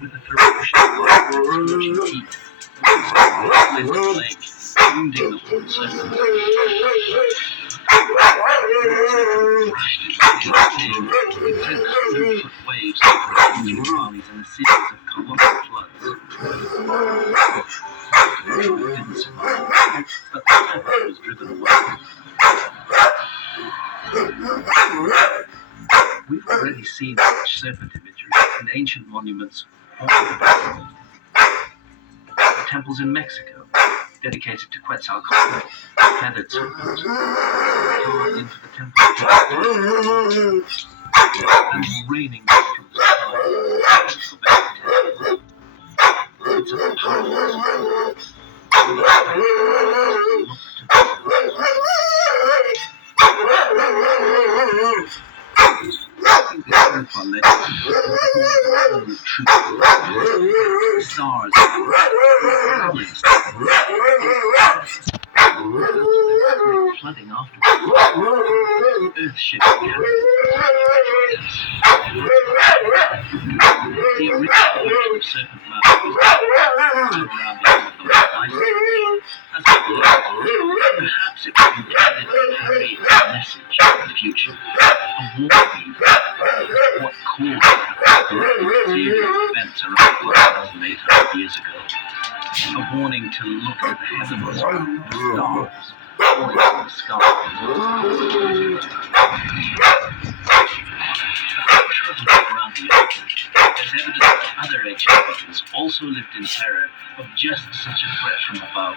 with the ferocious scorching heat, the lake, wounding the whole surface. Waves crashing armies and a series of colossal floods. Didn't survive, but the serpent was driven away. We've already seen such serpent imagery in ancient monuments all over the world. The temples in Mexico, dedicated to Quetzalcoatl, feathered serpents, carved into the temple, and raining mushrooms for it's a powerful stars, flooding afterwards, earth-shifting the original serpent mountain around the perhaps it would be intended to carry a message of the future, a warning of what caused serious events around 4,800 years ago, a warning to look at the heavens, the stars, falling from the sky. Around the earth, there's evidence that other ancient peoples also lived in terror of just such a threat from above,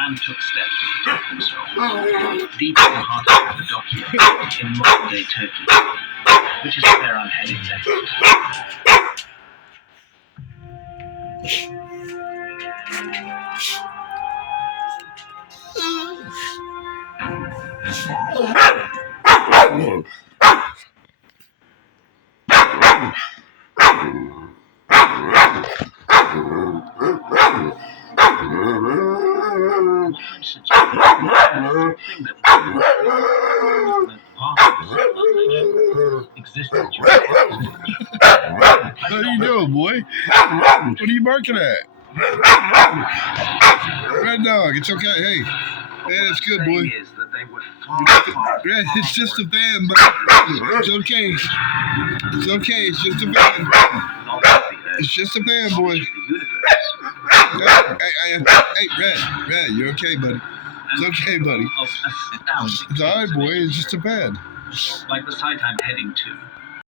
and took steps to protect themselves. Deep in the heart of Cappadocia, in modern-day Turkey, which is where I'm heading next. How you doing, boy? What are you barking at? Red dog, it's okay. Hey, that's good, boy. Red, it's just a van, but it's okay. It's okay. It's just a van. It's just a van, boy. Hey, Red, you okay, buddy? It's okay, buddy. It's alright, boy. It's just a van. Like the site I'm heading to,